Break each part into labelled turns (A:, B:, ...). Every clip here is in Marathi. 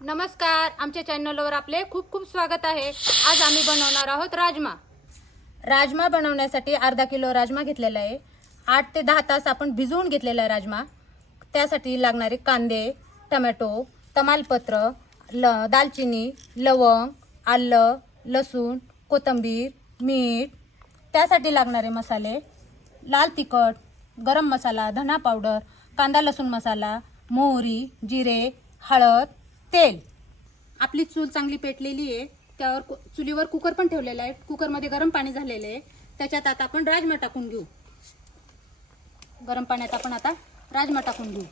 A: नमस्कार आमच्या चॅनलवर आपले खूप खूप स्वागत आहे. आज आम्ही बनवणार आहोत राजमा. राजमा बनवण्यासाठी अर्धा किलो राजमा घेतलेला आहे. आठ ते दहा तास आपण भिजवून घेतलेला आहे राजमा. त्यासाठी लागणारे कांदे टमॅटो तमालपत्र ल दालचिनी लवंग आलं लसूण कोथिंबीर मीठ त्यासाठी लागणारे मसाले लाल तिखट गरम मसाला धना पावडर कांदा लसूण मसाला मोहरी जिरे हळद तेल. आपली चूल चांगली पेटलेली आहे. त्यावर कु- चुलीवर कुकर पण ठेवलेला आहे. कुकरमध्ये गरम पाणी झालेलं आहे. त्याच्यात आता आपण राजमा टाकून घेऊ. गरम पाण्यात आपण आता राजमा टाकून घेऊ.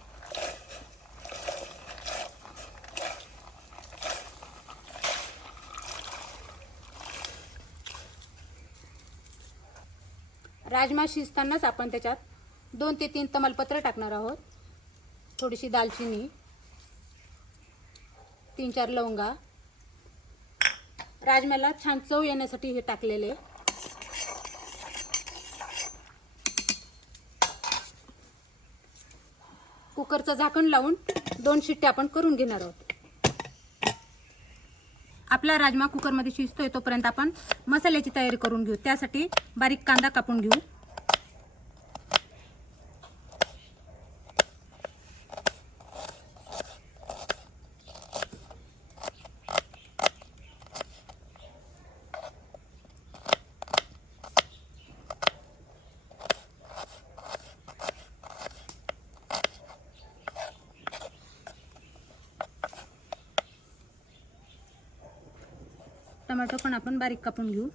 A: राजमा शिजतानाच आपण त्याच्यात दोन ते तीन तमालपत्र टाकणार आहोत. थोडीशी दालचिनी तीन चार लवंगा. राजम्याला छान चव येण्यासाठी हे टाकलेले. कुकरचं झाकण लावून दोन शिट्ट्या आपण करून घेणार आहोत. आपला राजमा कुकरमध्ये शिजतोय तोपर्यंत आपण मसाल्याची तयारी करून घेऊ. त्यासाठी बारीक कांदा कापून घेऊ. टोमॅटो पण आपण बारीक कापून घेऊ.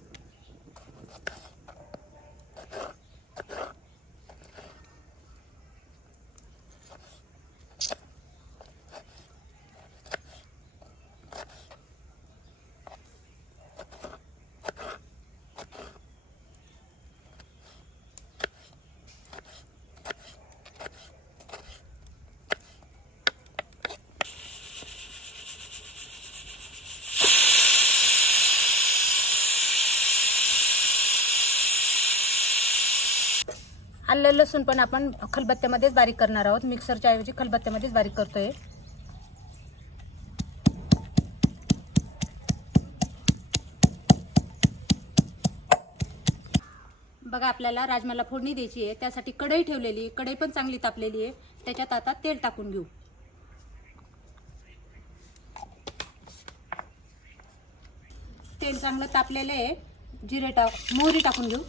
A: आलं लसूण पण आपण खलबत्त्यामध्येच बारीक करणार आहोत. मिक्सरच्या ऐवजी खलबत्त्यामध्येच बारीक करतोय. बघा आपल्याला राजमाला फोडणी द्यायची आहे. त्यासाठी कढई ठेवलेली आहे. कढई पण चांगली तापलेली आहे. त्याच्यात आता तेल टाकून घेऊ. तेल चांगलं तापलेलं आहे. जिरे टाक मोहरी टाकून घेऊ.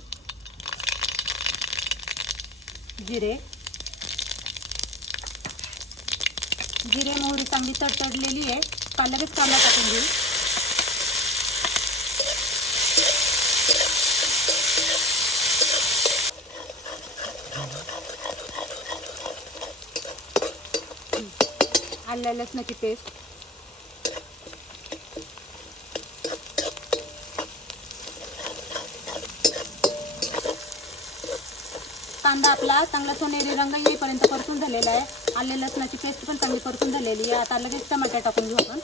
A: जिरे. जिरे मोहरी चांगली तडतडलेली आहे. का लगेच कांदा टाकून घेऊ. आल्या लसणाची पेस्ट कांदा आपला. चांगला सोनेरी रंग येईपर्यंत परतून झालेला आहे. आले लसणाची पेस्ट पण चांगली परतून झालेली आहे. आता लगेच टमाटे टाकून घेऊ आपण.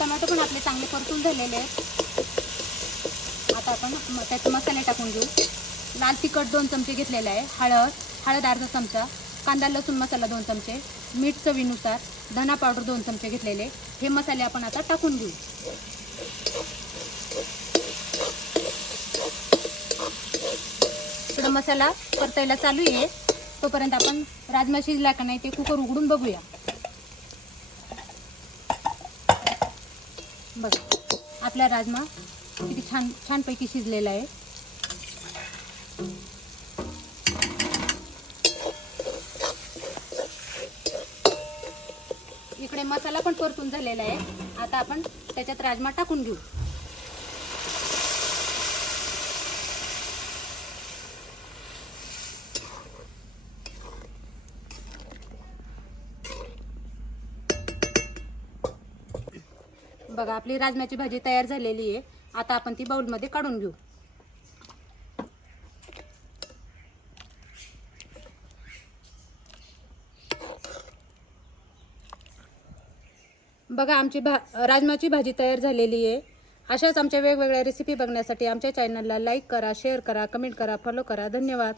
A: टमाटर पण आपले चांगले परतून झालेले आहेत. आता आपण त्यात मसाले टाकून घेऊ. लाल तिखट दोन चमचे घेतलेले आहे. हळद हळद अर्धा चमचा. कांदा लसूण मसाला दोन चमचे. मीठ चवीनुसार. धना पावडर दोन चमचे घेतलेले. हे मसाले आपण आता टाकून घेऊ. थोडा मसाला परतायला चालू आहे. तोपर्यंत आपण राजमा शिजला का नाही ते कुकर उघडून बघूया. बघा आपला राजमा किती छान छानपैकी शिजलेला आहे इकडे मसाला पण परतून झालेला आहे. आता आपण त्याच्यात राजमा टाकून घेऊ. बघा आपली राजम्याची भाजी तयार झालेली आहे. आता आपण ती बाउलमध्ये काढून घेऊ. बघा आमची भा राजमाची भाजी तयार झालेली आहे. अशाच आमच्या वेगवेगळ्या रेसिपी बघण्यासाठी आमच्या चॅनलला लाईक करा शेअर करा कमेंट करा फॉलो करा. धन्यवाद.